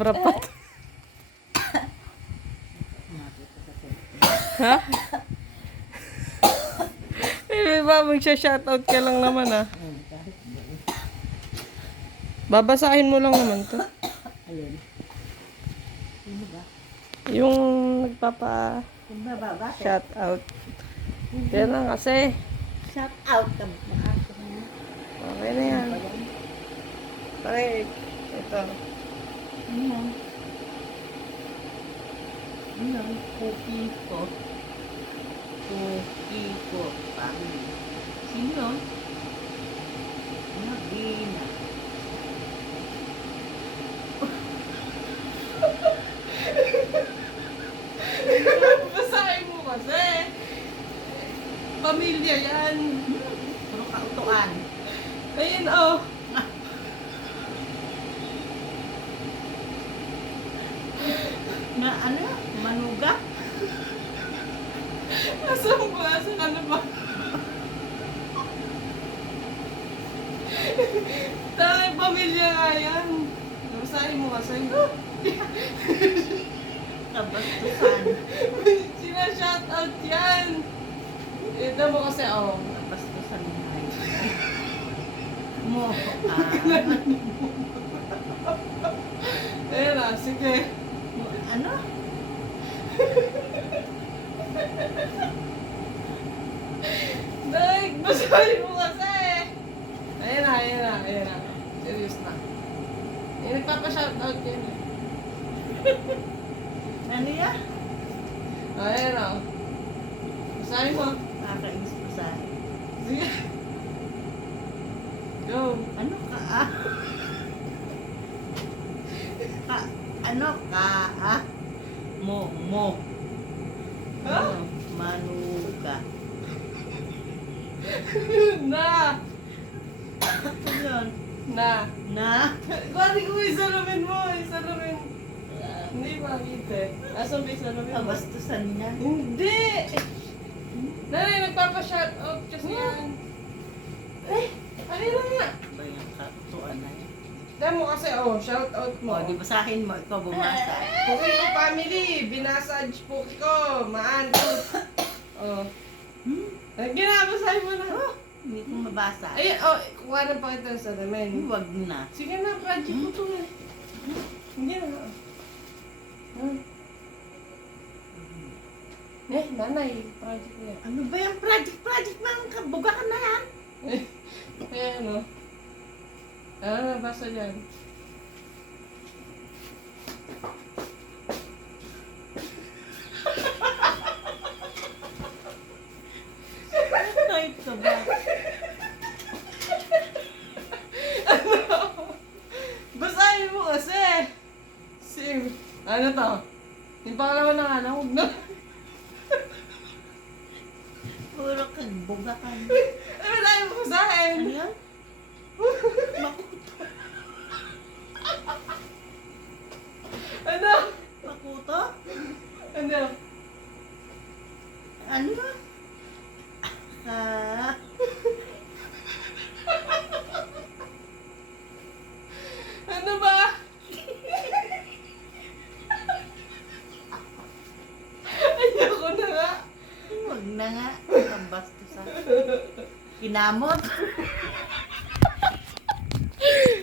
Sobra pa. Ha? Eh, ba, magsha-shoutout ka lang naman ah. Babasahin mo lang naman to. Ayun. Sino ba? Yung nagpapa Sino ba? Bakit? shoutout. Kaya lang kasi. Shout out ka ba? Okay na yan. Pare, ito. Ano yan? Ano yan? Cookie ko. Cookie ko. Family. Sino yun? Ano? Dina. Basahin mo kasi. Pamilya yan. Puro kautuan. Ayun oh. Na ano? Manuga? Nasaan ba? Saan ka na ba? Tanging pamilya nga yan. Basahin mo kasi. Kabastusan. Sina-shoutout yan. Ito mo kasi oh. Kabastusan nga yun. Mo. Ayun na, sige. Ano? Dahil, basahin mo kasi. Ayun na, ayun na, ayun na. Serious na. Eh, nagpapa-shoutout yan eh. Ano yan? Ayun na. Basahin mo. Nakakainis ko sa... Sige. Go. Ano ka ah? Ano ka ah? Mo. Ha? Ano? Manuga. Na! Ano yun? Na! Na? Kuwari ko isalamin mo, isalamin. Hindi makita eh. Asan ba isalamin mo? Kabastusan niya. Hindi! Nanay, nagpapa-shoutout kasi yan. Eh, ano na nga? Ba yung katuan na yun? Dahil mo kasi, oh, shoutout mo. O, di ba sa akin mo, ikaw bumasa? Puki ko family, binasage puki ko, maandot. Oh. Ginabasahin mo na. Oh, hindi ko mabasa. Ayun, oh, kuha na pa kita sa salamin. Huwag na. Sige na, project mo to eh. Hindi na. Eh, nanay, project mo yan. Ano ba yung project mang kabuga ka na yan? Eh, ano? Ano na, basta dyan. Kahit ka ba? Basahin mo kasi. Sim. Ano to? Yung pangalawa ng ano, huwag na. Puro kagbuga ka na. Ano tayo mo basahin? Ano yun? Ano? Makuto? Ano? Ano? Ah, Ano ba? Ayoko na nga. huwag na nga. Ang bastusan. Kinamot.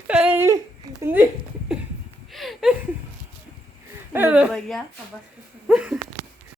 Ay, hindi. Ano ba yan? Kabastusan.